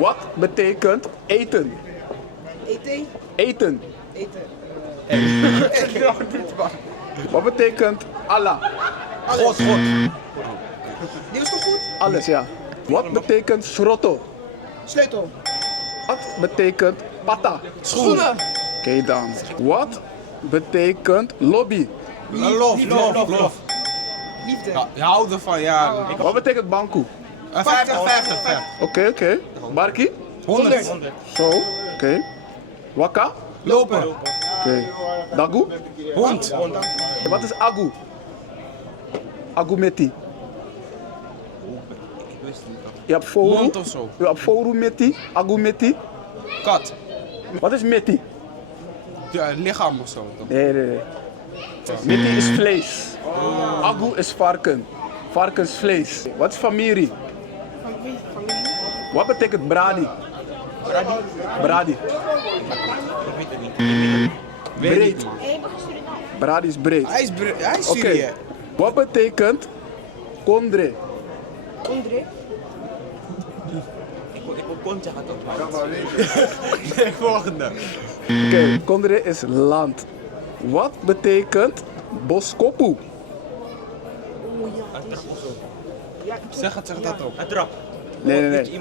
Wat betekent eten? Eten. Eten. Eten. Wat betekent Allah? God. Die was toch goed? Alles, ja. Wat betekent schrotto? Sleutel. Wat betekent pata? Schoenen. Oké dan. Wat betekent lobby? Lof. Liefde. Ja, je houdt ervan, ja. Wat betekent banku? 50. Oké. Barki? 100. Zo. Oké. Waka? Lopen. Oké. Dagu? Hond. Wat is agu? Agumeti. Je hebt foru. Mond of zo. Je hebt foru meti. Agumeti. Kat. Wat is meti? Ja, lichaam of zo. Nee. Meti is vlees. Agu is varken. Varkensvlees. Wat is familie? Wat betekent bradi? Bradi. Breed. Bradi is breed. Hij is Oké. serieus. Wat betekent kondre? André. Nee, volgende. Oké, kondre is land. Wat betekent boskopu? Zeg dat ook. Nee.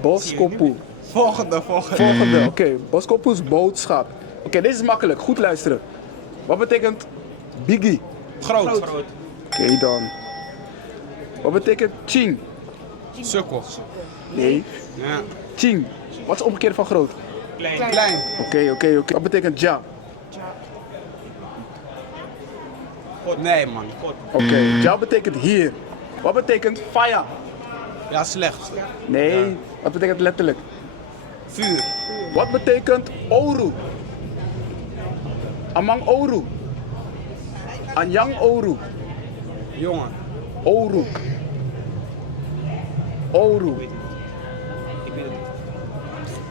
Boskopu. Volgende. Volgende, oké. Boskopu is boodschap. Oké, deze is makkelijk. Goed luisteren. Wat betekent biggie? Groot. Oké dan. Wat betekent ching? Sukkel. Nee. Ja. Ching. Wat is omgekeerd van groot? Klein. Oké. Wat betekent ja? Nee, man. Oké. Ja betekent hier. Wat betekent fire? Ja, slecht. Nee. Wat betekent letterlijk? Vuur. Wat betekent oru? Amang oru. Anyang oru. Jongen. Oru.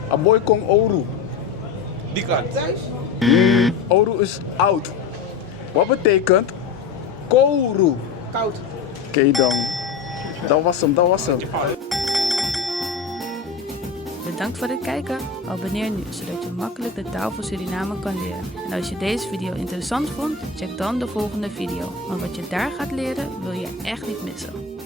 Aboy kong oru. Die kant. Oru is oud. Wat betekent kouru? Koud. Oké dan. Dat was hem. Bedankt voor het kijken. Abonneer nu, zodat je makkelijk de taal van Suriname kan leren. En als je deze video interessant vond, check dan de volgende video. Want wat je daar gaat leren, wil je echt niet missen.